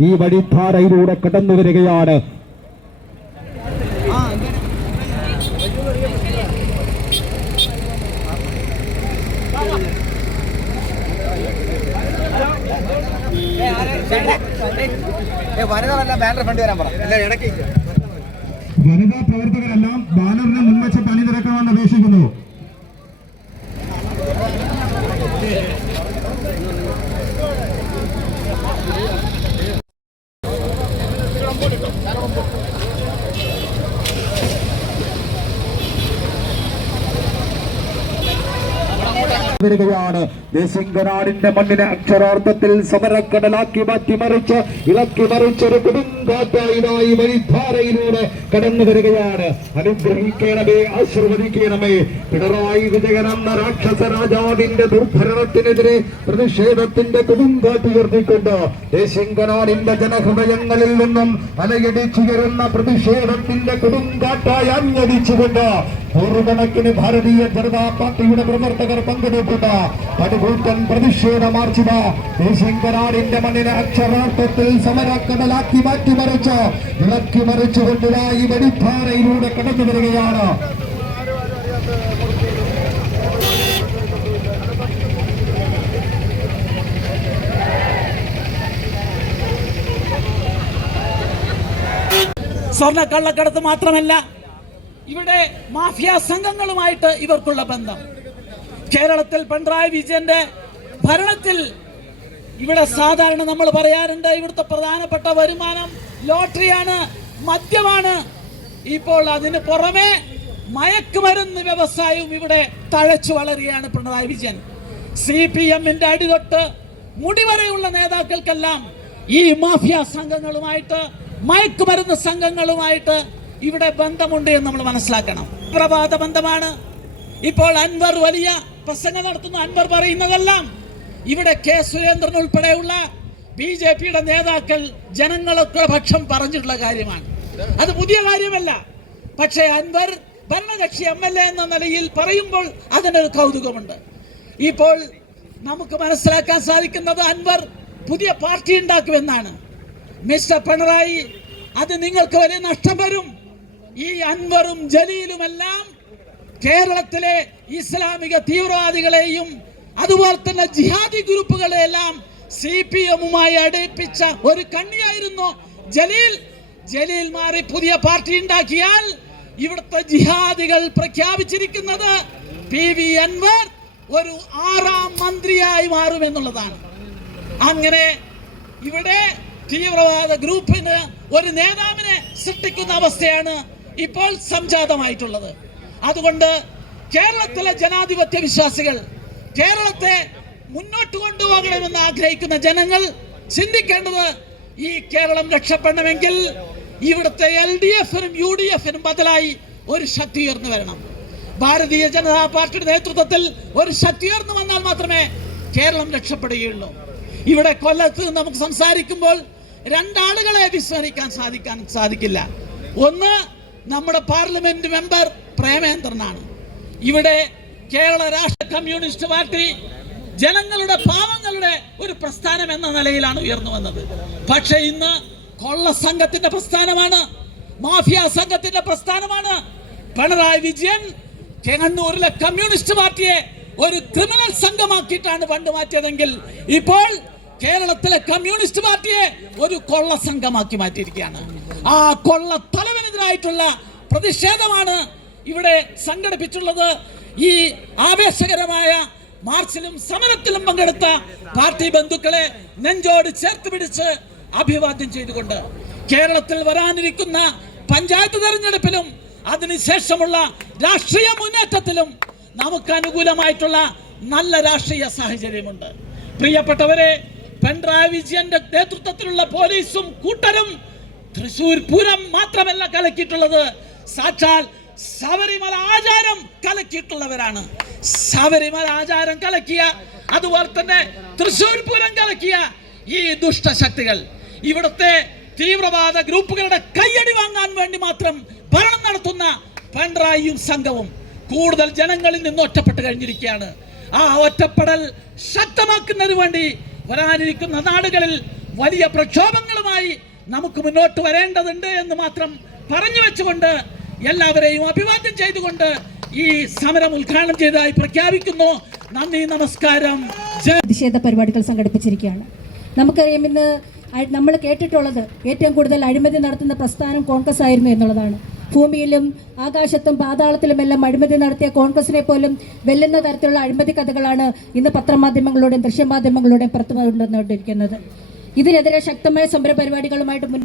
ഈ വഴിധാരയിലൂടെ കടന്നു വരികയാണ്. വനിതാ പ്രവർത്തകരെല്ലാം নম্বর এটা তেরো নম্বর വരികയാണ് ദേശിംഗനാടിന്റെ മണ്ണിനെ അക്ഷരാർത്ഥത്തിൽ സമരക്കടലാക്കി മാറ്റി മറിച്ച് ഇളക്കി മറിച്ച് ഒരു കൊടുങ്കാറ്റായിനായി വഴിധാരയിലൂടെ കടന്നു വരികയാണ്. അനുഗ്രഹിക്കണമേ ആശീർവദിക്കണമേ. പിണറായി വിജയൻ എന്ന രാക്ഷസ രാജാവിന്റെ ദുർഭരണത്തിനെതിരെ പ്രതിഷേധത്തിന്റെ കൊടുങ്കാറ്റ് ഉയർത്തിക്കൊണ്ട് ദേശിംഗനാടിന്റെ ജനഹൃദയങ്ങളിൽ നിന്നും അലയടിച്ചുയരുന്ന പ്രതിഷേധത്തിന്റെ കൊടുങ്കാറ്റായി അഞ്ഞടിച്ചുകൊണ്ട് നൂറുകണക്കിന് ഭാരതീയ ജനതാ പാർട്ടിയുടെ പ്രവർത്തകർ പങ്കെടുക്കുന്ന പടുകൂറ്റൻ പ്രതിഷേധ മാർച്ചിത ദേശിംഗനാടിന്റെ മണ്ണിനെ അക്ഷരാർത്ഥത്തിൽ സമരക്കടലാക്കി മാറ്റിമറിച്ച് ഇളക്കി മറിച്ചുകൊണ്ടുള്ള ഈ വെടിപ്പാറയിലൂടെ കടന്നു വരികയാണ്. സ്വർണ കള്ളക്കടത്ത് മാത്രമല്ല ഇവിടെ മാഫിയ സംഘങ്ങളുമായിട്ട് ഇവർക്കുള്ള ബന്ധം. കേരളത്തിൽ പിണറായി വിജയന്റെ ഭരണത്തിൽ ഇവിടെ സാധാരണ നമ്മൾ പറയാറുണ്ട് ഇവിടുത്തെ പ്രധാനപ്പെട്ട വരുമാനം ലോട്ടറിയാണ് മദ്യമാണ്. ഇപ്പോൾ അതിന് പുറമെ മയക്കുമരുന്ന് വ്യവസായവും ഇവിടെ തഴച്ചു വളരുകയാണ് പിണറായി വിജയൻ. സി പി എമ്മിന്റെ അടിതൊട്ട് മുടിവരെയുള്ള നേതാക്കൾക്കെല്ലാം ഈ മാഫിയ സംഘങ്ങളുമായിട്ട് മയക്കുമരുന്ന് സംഘങ്ങളുമായിട്ട് ഇവിടെ ബന്ധമുണ്ട് എന്ന് നമ്മൾ മനസ്സിലാക്കണം. പ്രഭാത ബന്ധമാണ്. ഇപ്പോൾ അൻവർ വലിയ പ്രസംഗം നടത്തുന്ന അൻവർ പറയുന്നതെല്ലാം ഇവിടെ കെ സുരേന്ദ്രൻ ഉൾപ്പെടെയുള്ള ബി ജെ പിയുടെ നേതാക്കൾ ജനങ്ങളൊക്കെ പക്ഷം പറഞ്ഞിട്ടുള്ള കാര്യമാണ്. അത് പുതിയ കാര്യമല്ല. പക്ഷേ അൻവർ ഭരണകക്ഷി എം എൽ എ എന്ന നിലയിൽ പറയുമ്പോൾ അതിനൊരു കൗതുകമുണ്ട്. ഇപ്പോൾ നമുക്ക് മനസ്സിലാക്കാൻ സാധിക്കുന്നത് അൻവർ പുതിയ പാർട്ടി ഉണ്ടാക്കുമെന്നാണ്. മിസ്റ്റർ പിണറായി അത് നിങ്ങൾക്ക് വലിയ നഷ്ടം വരും. ഈ അൻവറും ജലീലുമെല്ലാം കേരളത്തിലെ ഇസ്ലാമിക തീവ്രവാദികളെയും അതുപോലെ തന്നെ ജിഹാദി ഗ്രൂപ്പുകളെല്ലാം സി പി എമ്മുമായി അടുപ്പിച്ച ഒരു കണ്ണിയായിരുന്നു ജലീൽ. ജലീൽ മാറി പുതിയ പാർട്ടി ഉണ്ടാക്കിയാൽ ഇവിടുത്തെ ജിഹാദികൾ പ്രഖ്യാപിച്ചിരിക്കുന്നത് പി വി അൻവർ ഒരു ആറാം മന്ത്രിയായി മാറുമെന്നുള്ളതാണ് അങ്ങനെ ഇവിടെ തീവ്രവാദ ഗ്രൂപ്പിന് ഒരു നേതാവിനെ സൃഷ്ടിക്കുന്ന അവസ്ഥയാണ് ഇപ്പോൾ സംജാതമായിട്ടുള്ളത്. അതുകൊണ്ട് കേരളത്തിലെ ജനാധിപത്യ വിശ്വാസികൾ കേരളത്തെ മുന്നോട്ട് കൊണ്ടുപോകണമെന്ന് ആഗ്രഹിക്കുന്ന ജനങ്ങൾ ചിന്തിക്കേണ്ടത് ഈ കേരളം രക്ഷപ്പെടണമെങ്കിൽ ഇവിടുത്തെ എൽ ഡി എഫിനും യു ഡി എഫിനും ബദലായി ഒരു ശക്തി ഉയർന്നു വരണം. ഭാരതീയ ജനതാ പാർട്ടിയുടെ നേതൃത്വത്തിൽ ഒരു ശക്തി ഉയർന്നു വന്നാൽ മാത്രമേ കേരളം രക്ഷപ്പെടുകയുള്ളൂ. ഇവിടെ കൊല്ലത്ത് നമുക്ക് സംസാരിക്കുമ്പോൾ രണ്ടാളുകളെ വിസ്മരിക്കാൻ സാധിക്കാൻ സാധിക്കില്ല. ഒന്ന് നമ്മുടെ പാർലമെന്റ് മെമ്പർ പ്രേമേന്ദ്രനാണ്. ഇവിടെ കേരള രാഷ്ട്ര കമ്മ്യൂണിസ്റ്റ് പാർട്ടി ജനങ്ങളുടെ പാവങ്ങളുടെ ഒരു പ്രസ്ഥാനം എന്ന നിലയിലാണ് ഉയർന്നു വന്നത്. പക്ഷെ ഇന്ന് കൊള്ള സംഘത്തിന്റെ പ്രസ്ഥാനമാണ് മാഫിയ സംഘത്തിന്റെ പ്രസ്ഥാനമാണ്. പിണറായി വിജയൻ കണ്ണൂരിലെ കമ്മ്യൂണിസ്റ്റ് പാർട്ടിയെ ഒരു ക്രിമിനൽ സംഘമാക്കിയിട്ടാണ് പണ്ട് മാറ്റിയതെങ്കിൽ ഇപ്പോൾ കേരളത്തിലെ കമ്മ്യൂണിസ്റ്റ് പാർട്ടിയെ ഒരു കൊള്ള സംഘമാക്കി മാറ്റിയിരിക്കുകയാണ്. ആ കൊള്ള തലവനെതിരായിട്ടുള്ള പ്രതിഷേധമാണ് ഇവിടെ സംഘടിപ്പിച്ചുള്ളത് ഈ ആവേശകരമായ മാർച്ചിലും സമരത്തിലും പങ്കെടുത്ത പാർട്ടി ബന്ധുക്കളെ നെഞ്ചോട് ചേർത്ത് പിടിച്ച് അഭിവാദ്യം ചെയ്തുകൊണ്ട് കേരളത്തിൽ വരാനിരിക്കുന്ന പഞ്ചായത്ത് തെരഞ്ഞെടുപ്പിലും അതിനുശേഷമുള്ള രാഷ്ട്രീയ മുന്നേറ്റത്തിലും നമുക്ക് അനുകൂലമായിട്ടുള്ള നല്ല രാഷ്ട്രീയ സാഹചര്യമുണ്ട്. പ്രിയപ്പെട്ടവരെ പിണറായി വിജയന്റെ നേതൃത്വത്തിലുള്ള പോലീസും കൂട്ടരും തൃശൂർ പൂരം മാത്രമല്ല കലക്കിയിട്ടുള്ളത്. സാക്ഷാൽ ശബരിമല ആചാരം കലക്കിയിട്ടുള്ളവരാണ്. ശബരിമല ആചാരം കലക്കിയ അതുപോലെ തന്നെ തൃശൂർ പൂരം കലക്കിയ ഈ ദുഷ്ടശക്തികൾ ഇവിടുത്തെ തീവ്രവാദ ഗ്രൂപ്പുകളുടെ കയ്യടി വാങ്ങാൻ വേണ്ടി മാത്രം ഭരണം നടത്തുന്ന പിണറായിയും സംഘവും കൂടുതൽ ജനങ്ങളിൽ നിന്ന് ഒറ്റപ്പെട്ട് കഴിഞ്ഞിരിക്കുകയാണ്. ആ ഒറ്റപ്പെടൽ ശക്തമാക്കുന്നതിന് വേണ്ടി വരാനിരിക്കുന്ന നാടുകളിൽ വലിയ പ്രക്ഷോഭങ്ങളുമായി നമുക്ക് മുന്നോട്ട് വരേണ്ടതുണ്ട് എന്ന് മാത്രം പറഞ്ഞു വെച്ചുകൊണ്ട് എല്ലാവരെയും അഭിവാദ്യം ചെയ്തുകൊണ്ട് ഈ സമരം ഉദ്ഘാടനം ചെയ്തതായി പ്രഖ്യാപിക്കുന്നു. നന്ദി നമസ്കാരം. പ്രതിഷേധ പരിപാടികൾ സംഘടിപ്പിച്ചിരിക്കുകയാണ്. നമുക്കറിയാം ഇന്ന് നമ്മൾ കേട്ടിട്ടുള്ളത് ഏറ്റവും കൂടുതൽ അഴിമതി നടത്തുന്ന പ്രസ്ഥാനം കോൺഗ്രസ് ആയിരുന്നു എന്നുള്ളതാണ്. ഭൂമിയിലും ആകാശത്തും പാതാളത്തിലുമെല്ലാം അഴിമതി നടത്തിയ കോൺഗ്രസിനെ പോലും വെല്ലുന്ന തരത്തിലുള്ള അഴിമതി കഥകളാണ് ഇന്ന് പത്രമാധ്യമങ്ങളുടെയും ദൃശ്യമാധ്യമങ്ങളുടെയും പുറത്തു കൊണ്ടുവന്നുകൊണ്ടിരിക്കുന്നത് ഇതിനെതിരെ ശക്തമായ സമര പരിപാടികളുമായിട്ട് മുൻ